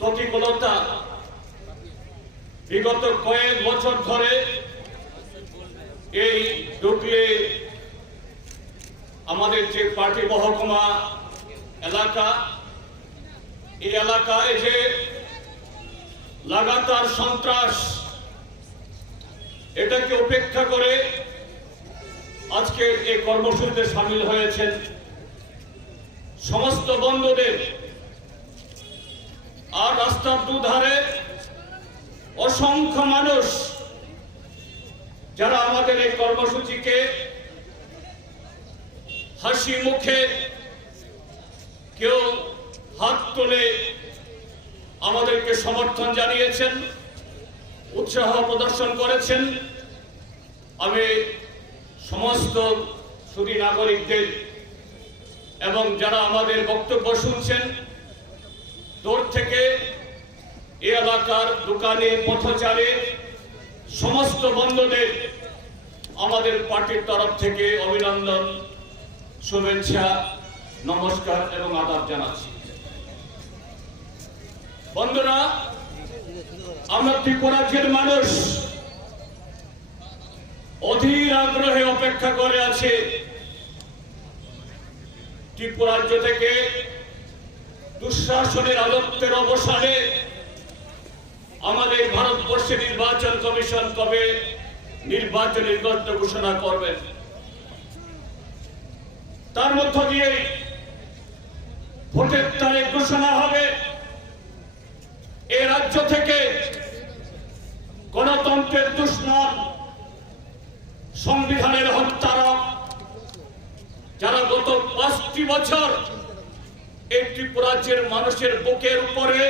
প্রতিকূলতা বিগত কয়েক বছর ধরে এই ডুকলে আমাদের যে পার্টি মহকুমা এলাকা, এই এলাকায় যে লাগাতার সন্ত্রাস, এটাকে উপেক্ষা করে আজকের এই কর্মসূচিতে সামিল হয়েছেন সমস্ত বন্ধুদের। আর রাস্তার দুধারে অসংখ্য মানুষ যারা আমাদের এই কর্মসূচিকে হাসি মুখে, কেউ হাত তুলে আমাদেরকে সমর্থন জানিয়েছেন, উৎসাহ প্রদর্শন করেছেন। আমি সমস্ত সুধী নাগরিকদের এবং যারা আমাদের বক্তব্য শুনছেন দূর থেকে, এই এলাকার দোকানে পথচারে সমস্ত বন্ধুদের আমাদের পার্টির তরফ থেকে অভিনন্দন, শুভেচ্ছা, নমস্কার এবং আদাব জানাচ্ছি। বন্ধুরা, আমরা ত্রিপুরা রাজ্যের মানুষ অধীর আগ্রহে অপেক্ষা করে আছে ত্রিপুরা রাজ্য থেকে দুঃশাসনের রাজত্বের অবসানে আমাদের ভারতবর্ষের নির্বাচন কমিশন কবে নির্বাচনের ঘোষণা করবেন। তার মধ্য দিয়ে ভোটের তারিখ ঘোষণা হবে। এই রাজ্য থেকে গণতন্ত্রের দুশ্মন, সংবিধানের হত্যারক যারা গত 5টি বছর এই ত্রিপুরা রাজ্যের মানুষের বুকের উপরে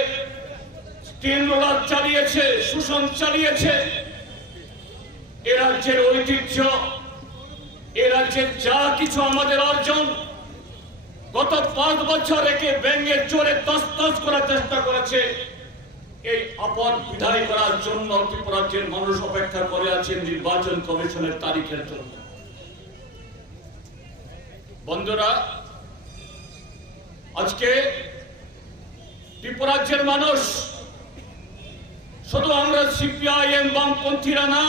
স্টিল রোলার চালিয়েছে, শোষণ চালিয়েছে, এ রাজ্যের ঐতিহ্য, এ রাজ্যের যা কিছু আমাদের অর্জন গত 5 বছর একে ব্যঙ্গে চোরে তছনছ করার চেষ্টা করেছে, এই আপদ বিদায় করার জন্য ত্রিপুরা রাজ্যের মানুষ অপেক্ষা করে আছে নির্বাচন কমিশনের তারিখের জন্য। বন্ধুরা, আজকে ত্রিপুরা রাজ্যের মানুষ, শুধু আমরা সিপিআইএম বামপন্থীরা না,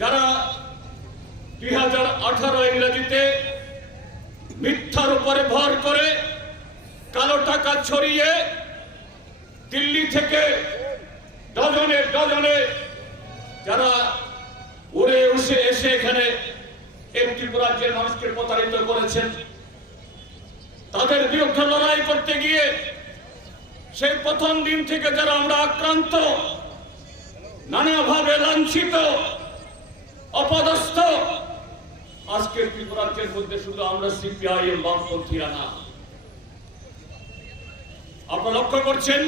যারা 2018 ইংরেজিতে মিথ্যার উপরে ভর করে কালো টাকা ছড়িয়ে দিল্লি থেকে ডজনে ডজনে যারা উড়ে এসে এখানে এই ত্রিপুরা রাজ্যের মানুষকে প্রতারিত করেছেন, তাদের বিরুদ্ধে লড়াই করতে গিয়ে সেই প্রথম দিন থেকে যারা আমরা আক্রান্ত, নানাভাবে লাঞ্ছিত, অপদস্থ, আজকে ত্রিপুরা রাজ্যের মধ্যে শুধু আমরা সিপিআইএম বামপন্থীরা না। আপনারা লক্ষ্য করছেন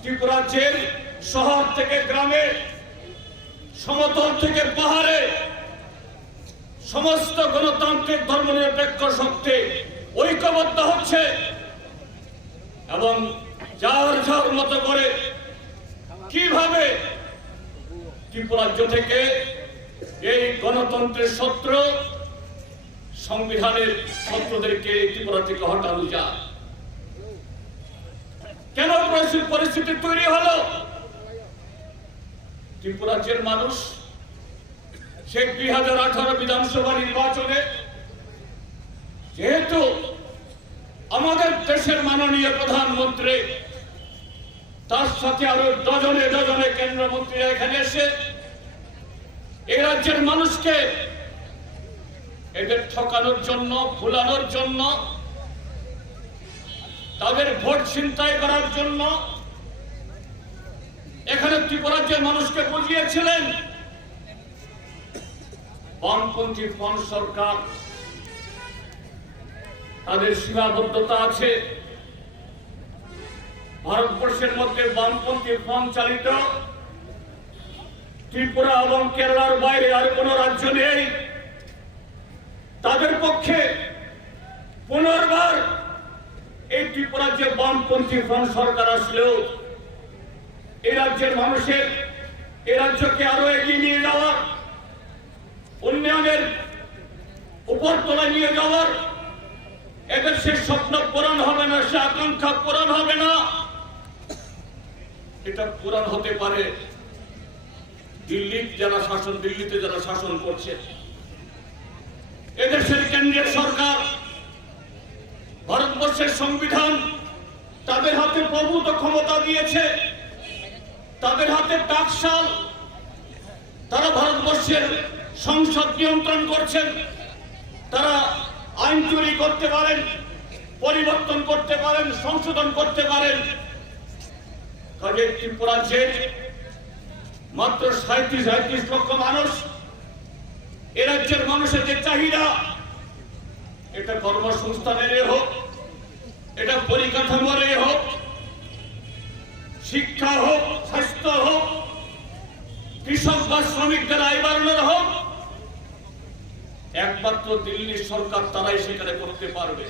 ত্রিপুরা রাজ্যের শহর থেকে গ্রামে, সমতল থেকে পাহাড়ে সমস্ত গণতান্ত্রিক ধর্মনিরপেক্ষ শক্তি ঐক্যবদ্ধ হচ্ছে এবং যার যার মতো করে কিভাবে ত্রিপুরা রাজ্য থেকে এই গণতন্ত্রের শত্রু, সংবিধানের শত্রুদেরকে ত্রিপুরা থেকে হটানো যায়। কেন পরিস্থিতি তৈরি হলো? ত্রিপুরা রাজ্যের মানুষ সেই 2018 বিধানসভা নির্বাচনে যেহেতু আমাদের দেশের মাননীয় প্রধানমন্ত্রী, তার সাথে আরো ডজনে ডজনে কেন্দ্রমন্ত্রীরা এখানে এসে এই রাজ্যের মানুষকে এদের ঠকানোর জন্য, ভুলানোর জন্য, তাদের ভোট ছিনতাই করার জন্য এখানে ত্রিপুরা রাজ্যের মানুষকে বুঝিয়েছিলেন বামপন্থী ফ্রন্ট সরকার, তাদের সীমাবদ্ধতা আছে। ভারতবর্ষের মধ্যে বামপন্থী ফ্রন্ট চালিত ত্রিপুরা এবং কেরালার বাইরে আর কোন রাজ্য নেই। তাদের পক্ষে পুনর্বার এই ত্রিপুরা রাজ্যে বামপন্থী ফ্রন্ট সরকার আসলেও এই রাজ্যের মানুষের এই রাজ্যকে আরো এগিয়ে নিয়ে যাওয়ার, উন্নয়নের উপর তলায় নিয়ে যাওয়ার, এদের সে স্বপ্ন পূরণ হবে না, সে আকাঙ্ক্ষা পূরণ হবে না। এটা পূরণ হতে পারে দিল্লিতে যারা শাসন করছে, এদেশের কেন্দ্রীয় সরকার, ভারতবর্ষের সংবিধান তাদের হাতে প্রভূত ক্ষমতা দিয়েছে, তাদের হাতে টাকশাল। তারা ভারতবর্ষের সংসদ নিয়ন্ত্রণ করছেন। তারা আইন তৈরি করতে পারেন, পরিবর্তন করতে পারেন, সংশোধন করতে পারেন। কাজে ত্রিপুরা রাজ্যে মাত্র 37 লক্ষ মানুষ, এ রাজ্যের মানুষের যে চাহিদা, এটা কর্মসংস্থানের হোক, এটা পরিকাঠামোর হোক, শিক্ষা হোক, স্বাস্থ্য হোক, কৃষক বা শ্রমিকদের আয় বাড়ানোর হোক, একমাত্র দিল্লি সরকার তারাই সেখানে করতে পারবে।